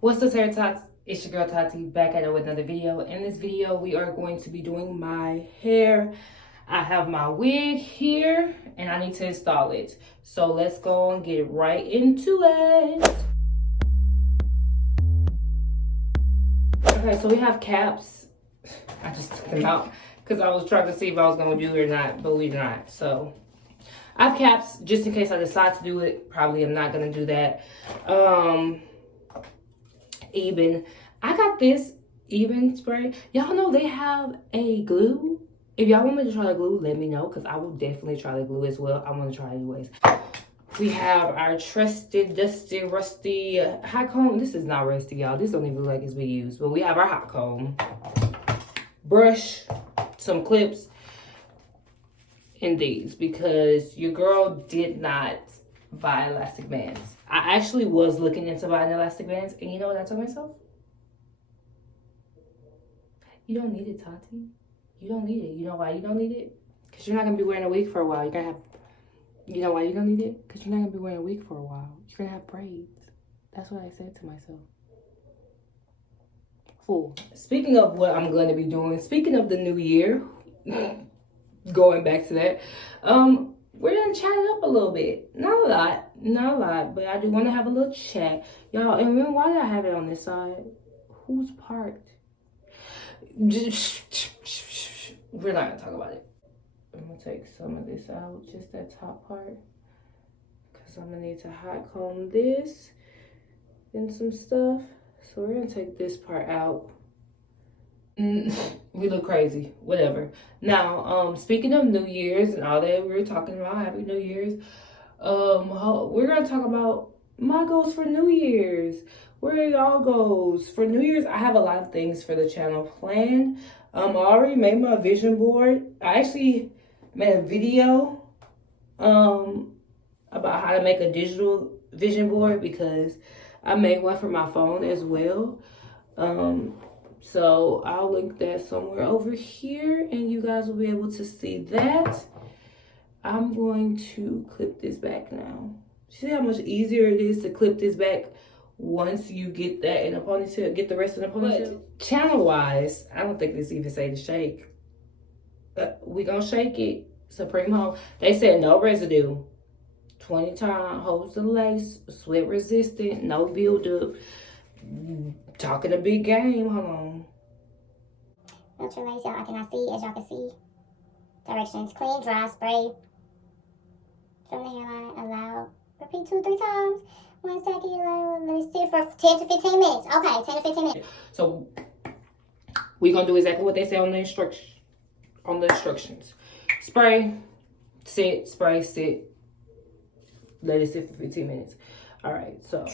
What's up, Tater Tots? It's your girl Tati back at it with another video. In this video, we are going to be doing my hair. I have my wig here and I need to install it. So let's go and get right into it. Okay, so we have caps. I just took them out because I was trying to see if I was going to do it or not, but we're not. So I have caps just in case I decide to do it. Probably I'm not going to do that. Ebin. I got this Ebin spray. Y'all know they have a glue. If y'all want me to try the glue, let me know because I will definitely try the glue as well. I want to try it anyways. We have our trusted, dusty, rusty hot comb. This is not rusty, y'all. This don't even look like it's been used. But we have our hot comb, brush, some clips, and these because your girl did not buy elastic bands. I actually was looking into buying elastic bands, and you know what I told myself? You don't need it, Tati. You don't need it. You know why you don't need it? Because you're not going to be wearing a wig for a while. You're going to have... You know why you don't need it? Because you're not going to be wearing a wig for a while. You're going to have braids. That's what I said to myself. Fool. Speaking of what I'm going to be doing, speaking of the new year, going back to that, we're going to chat it up a little bit. Not a lot, but I do want to have a little chat. Y'all, and then why did I have it on this side? Who's parked? We're not going to talk about it. I'm going to take some of this out, just that top part. Because I'm going to need to hot comb this and some stuff. So we're going to take this part out. We look crazy, whatever. Now, speaking of New Year's and all that we were talking about, Happy New Year's. We're gonna talk about my goals for New Year's. Where are y'all goals for New Year's? I have a lot of things for the channel planned. I already made my vision board. I actually made a video about how to make a digital vision board because I made one for my phone as well. So I'll link that somewhere over here and you guys will be able to see that. I'm going to clip this back now. See how much easier it is to clip this back once you get that in a ponytail, get the rest in a ponytail. But channel wise, I don't think this even say to shake. We gonna shake it. Supreme Home. They said no residue. 20 times holds the lace, sweat resistant, no buildup. Talking a big game, hold on. Filter lace, y'all, I cannot see, as y'all can see. Directions, clean, dry, spray. From the hairline, allow. Repeat 2-3 times. One second, let me sit for 10 to 15 minutes. Okay, 10 to 15 minutes. So, we're going to do exactly what they say on the instructions. Spray, sit, spray, sit. Let it sit for 15 minutes. All right, so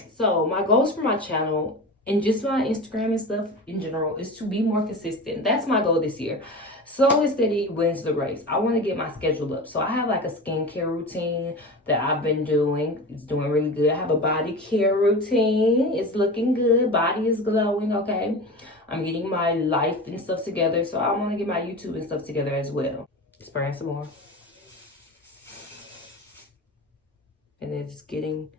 my goals for my channel and just my Instagram and stuff in general is to be more consistent. That's my goal this year. Slow and steady wins the race. I want to get my schedule up. So I have like a skincare routine that I've been doing. It's doing really good. I have a body care routine. It's looking good. Body is glowing, okay? I'm getting my life and stuff together. So I want to get my YouTube and stuff together as well. Spraying some more. And then just getting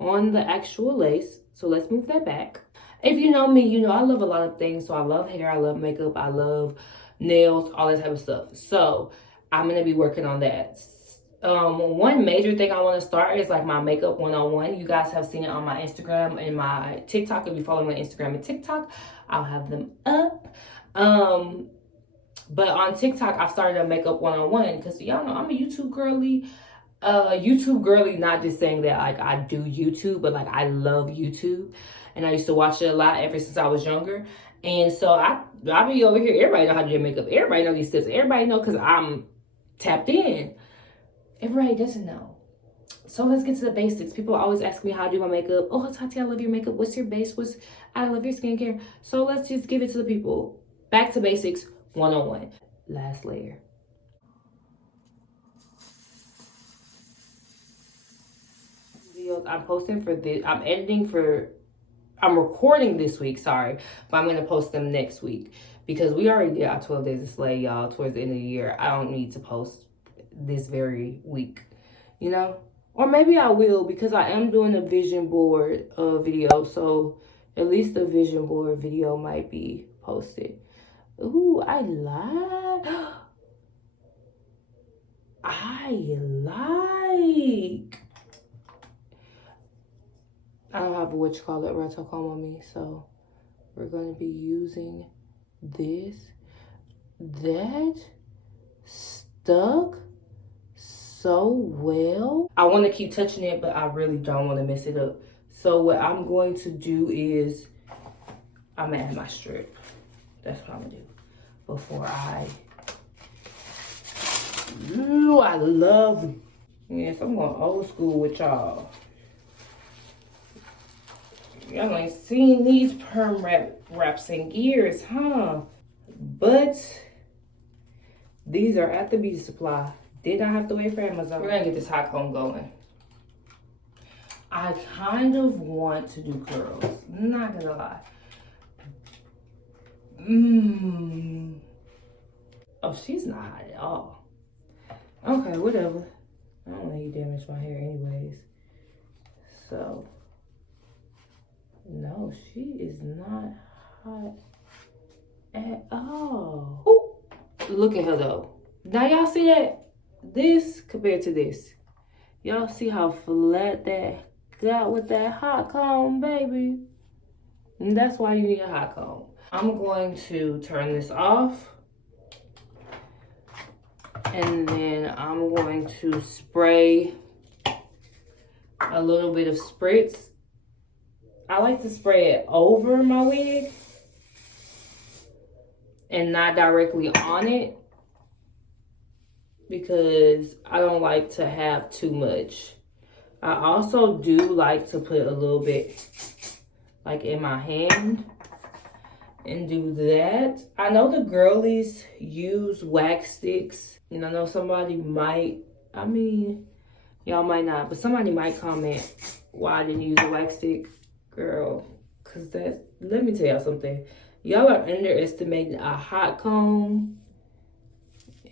on the actual lace. So let's move that back. If you know me, you know I love a lot of things. So I love hair, I love makeup, I love nails, all that type of stuff. So I'm going to be working on that. One major thing I want to start is like my makeup 101. You guys have seen it on my Instagram and my TikTok. If you follow me on Instagram and TikTok, I'll have them up. But on TikTok, I've started a makeup 101 because y'all know I'm a YouTube girly. Not just saying that like I do YouTube, but like I love YouTube and I used to watch it a lot ever since I was younger. And so I be over here, everybody know how to do makeup, everybody know these steps, everybody know because I'm tapped in. Everybody doesn't know. So let's get to the basics. People always ask me how I do my makeup. Oh, Tati, I love your makeup. What's your base? I love your skincare. So let's just give it to the people. Back to basics 101. Last layer. I'm posting for this. I'm recording this week, sorry, but I'm going to post them next week because we already did our 12 days of slay, y'all, towards the end of the year. I don't need to post this very week, you know? Or maybe I will because I am doing a vision board video. So At least the vision board video might be posted. Ooh, I like. I don't have a rental comb on me, so we're gonna be using this. That stuck so well. I want to keep touching it, but I really don't want to mess it up. So what I'm going to do is I'm gonna add my strip. That's what I'm gonna do before Ooh, I love. Yes, I'm going old school with y'all. Y'all ain't seen these perm wraps in years, huh? But these are at the beauty supply. Did not have to wait for Amazon. We're gonna get this hot comb going. I kind of want to do curls, not gonna lie. Oh, she's not hot at all. Okay, whatever. I don't want to damage my hair anyways. So, no, she is not hot at all. Ooh, look at her though. Now y'all see that? This compared to this. Y'all see how flat that got with that hot comb, baby? And that's why you need a hot comb. I'm going to turn this off. And then I'm going to spray a little bit of spritz. I like to spray it over my wig and not directly on it, because I don't like to have too much. I also do like to put a little bit like in my hand and do that. I know the girlies use wax sticks, and I know somebody might, I mean, y'all might not, but somebody might comment why I didn't use a wax stick. Girl, cause let me tell y'all something. Y'all are underestimating a hot comb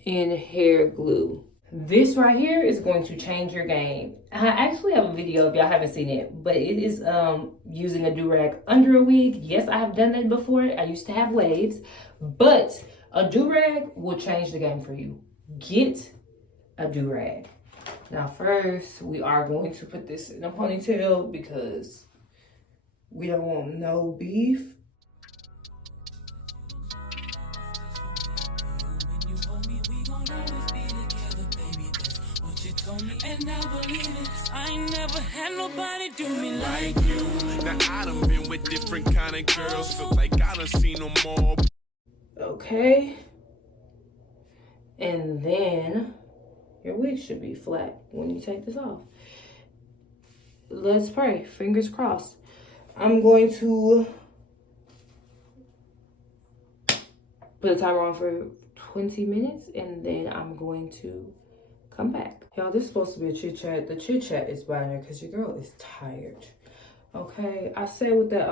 and hair glue. This right here is going to change your game. I actually have a video if y'all haven't seen it, but it is using a Durag under a wig. Yes, I have done that before. I used to have waves, but a Durag will change the game for you. Get a Durag. Now first, we are going to put this in a ponytail because we don't want no beef. And I believe it. I ain't never had nobody do me like you. Now I done been with different kind of girls. Feel like I done seen them all. Okay. And then your wig should be flat when you take this off. Let's pray. Fingers crossed. I'm going to put a timer on for 20 minutes and then I'm going to come back. Y'all, this is supposed to be a chit chat. The chit chat is better because your girl is tired. Okay, I said with that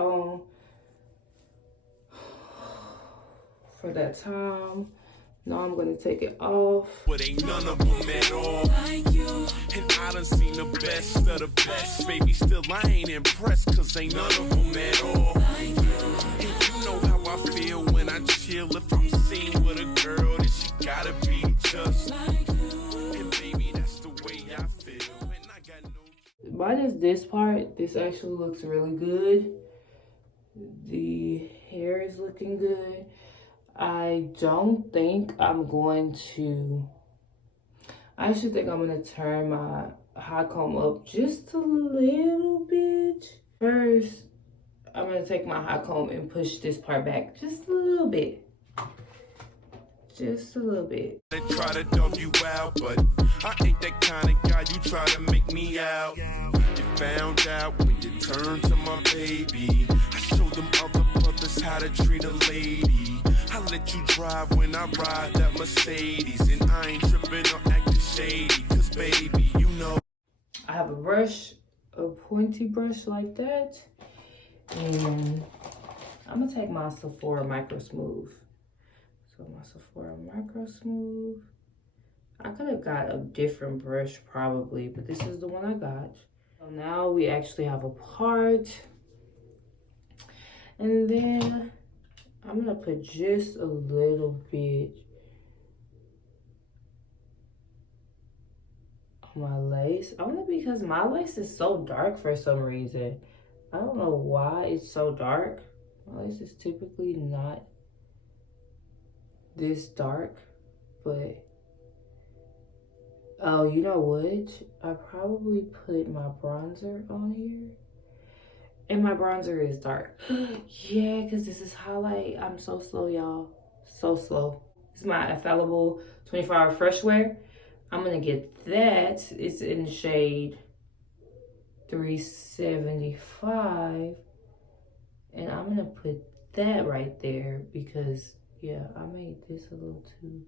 for that time. Now I'm gonna take it off. But ain't none of them at all like you. And I done seen the best of the best. Baby, still I ain't impressed, cause ain't none of them at all like you. And you know how I feel when I chill. If I'm seen with a girl, then she gotta be just like you. And baby, that's the way I feel. And I got no. Minus this part, this actually looks really good. The hair is looking good. I don't think I'm going to, I actually think I'm going to turn my hot comb up just a little bit. First, I'm going to take my hot comb and push this part back just a little bit. Just a little bit. They try to dog you out, but I ain't that kind of guy. You try to make me out. You found out when you turned to my baby. I showed them other brothers how to treat a lady. I let you drive when I ride that Mercedes. And I ain't tripping or acting shady. Cause baby, you know. I have a brush, a pointy brush like that. And I'm going to take my Sephora Micro Smooth. So my Sephora Micro Smooth. I could have got a different brush probably, but this is the one I got. So now we actually have a part. And then I'm gonna put just a little bit on my lace. Only because my lace is so dark for some reason. I don't know why it's so dark. My lace is typically not this dark, but oh, you know what? I probably put my bronzer on here. And my bronzer is dark. Yeah, because this is highlight. I'm so slow, y'all. So slow. This is my Infallible 24-Hour Fresh Wear. I'm going to get that. It's in shade 375. And I'm going to put that right there because, yeah, I made this a little too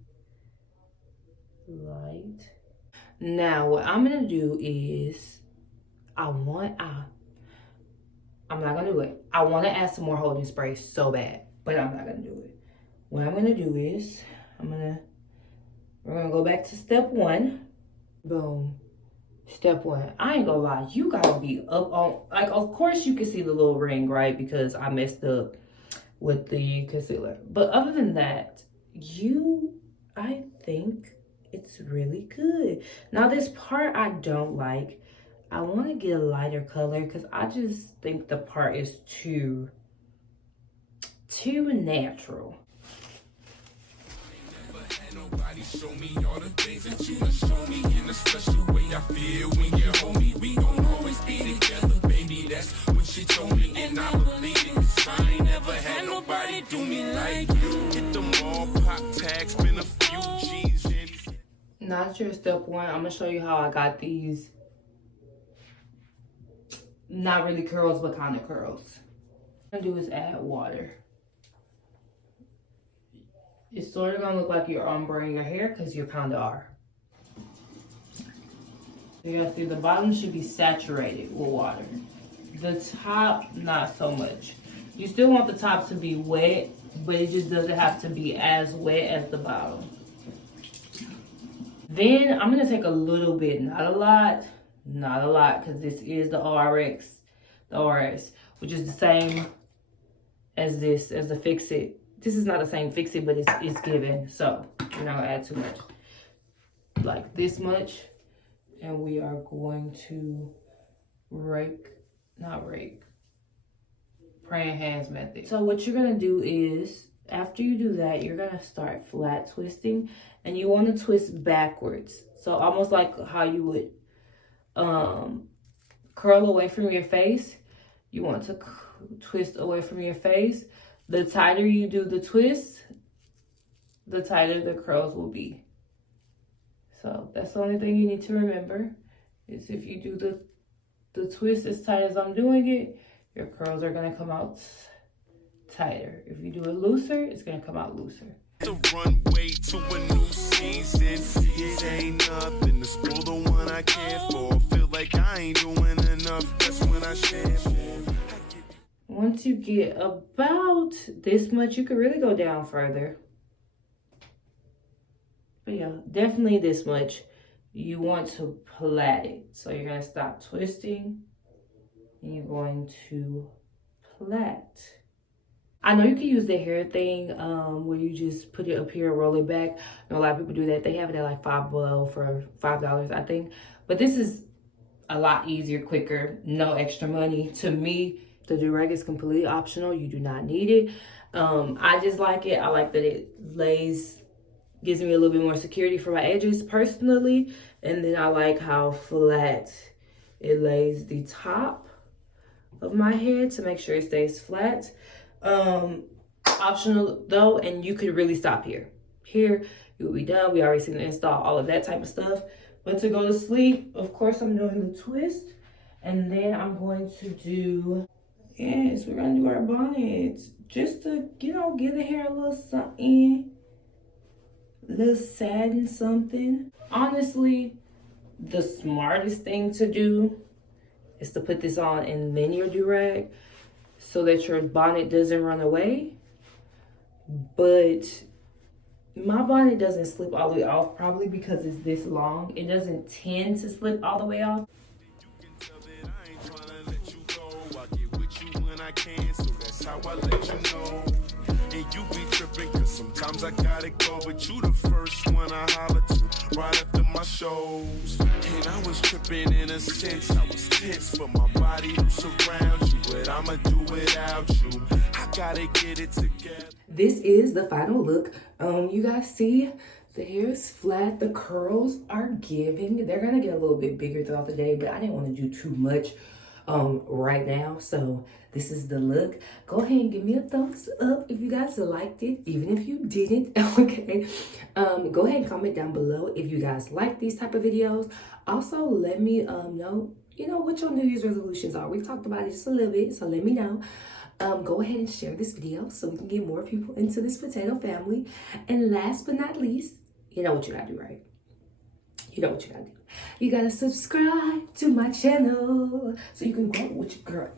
light. Now, what I'm going to do is I'm not gonna do it. I want to add some more holding spray so bad, but I'm not gonna do it. What I'm gonna do is we're gonna go back to step 1. Boom. Step 1. I ain't gonna lie, you gotta be up on, like, of course you can see the little ring, right? Because I messed up with the concealer. But other than that, I think it's really good. Now this part I don't like. I want to get a lighter color because I just think the part is too natural. Nobody show me all the things that you done show me in a special way. I feel when you hold me. We gon' always be together, baby. That's what she told me, and I believe it. 'Cause I ain't never had nobody do me like you. Get them all pop tags, spend a few G's in. Now that's your step 1. I'm gonna show you how I got these. Not really curls, but kind of curls. What I'm gonna do is add water. It's sort of gonna look like you're ombreing your hair because you kind of are. You guys see the bottom should be saturated with water. The top, not so much. You still want the top to be wet, but it just doesn't have to be as wet as the bottom. Then I'm gonna take a little bit, not a lot, because this is the ORS, which is the same as this, as the Fix It. This is not the same Fix It, but it's given, so you're not gonna add too much. Like this much, and we are going to praying hands method. So what you're gonna do is, after you do that, you're gonna start flat twisting, and you want to twist backwards. So almost like how you would curl away from your face. You want to twist away from your face. The tighter you do the twist, the tighter the curls will be. So that's the only thing you need to remember, is if you do the twist as tight as I'm doing it, your curls are gonna come out tighter. If you do it looser, it's gonna come out looser. The runway to a new season. It ain't nothing to spoil the one I care for. Feel like I ain't doing enough. That's when I share more. Once you get about this much, you can really go down further. But yeah, definitely this much. You want to plait it. So you're going to stop twisting and you're going to plait. I know you can use the hair thing where you just put it up here and roll it back. I know a lot of people do that. They have it at like Five Below for $5, I think. But this is a lot easier, quicker, no extra money. To me, the Durag is completely optional. You do not need it. I just like it. I like that it gives me a little bit more security for my edges personally. And then I like how flat it lays the top of my head to make sure it stays flat. Optional though, and you could really stop here. Here, you will be done. We already seen the install, all of that type of stuff. But to go to sleep, of course, I'm doing the twist. And then I'm going to do, yes, we're going to do our bonnets. Just to, you know, give the hair a little something. A little satin something. Honestly, the smartest thing to do is to put this on and then your Durag, so that your bonnet doesn't run away. But my bonnet doesn't slip all the way off, probably because it's this long. It doesn't tend to slip all the way off. You can tell that I ain't trying to let you go. I get with you when I can, so that's how I let you know. And you be tripping, cause sometimes I gotta go, but you the first one I holler to right after my shows. And I was tripping in a sense, I was tense for my body to surround you, but I'ma do without you. I gotta get it together. This is the final look. You guys see the hair is flat, the curls are giving. They're gonna get a little bit bigger throughout the day, but I didn't want to do too much right now. So this is the look. Go ahead and give me a thumbs up if you guys liked it, even if you didn't. Okay. Go ahead and comment down below if you guys like these type of videos. Also, let me know, what your New Year's resolutions are. We talked about it just a little bit, so let me know. Go ahead and share this video so we can get more people into this potato family. And last but not least, you know what you gotta do, right? You know what you gotta do. You gotta subscribe to my channel so you can grow with your girl.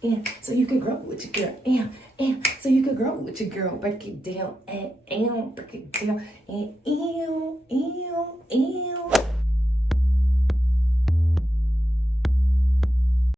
And so you can grow with your girl. And so you can grow with your girl. Break it down and break it down and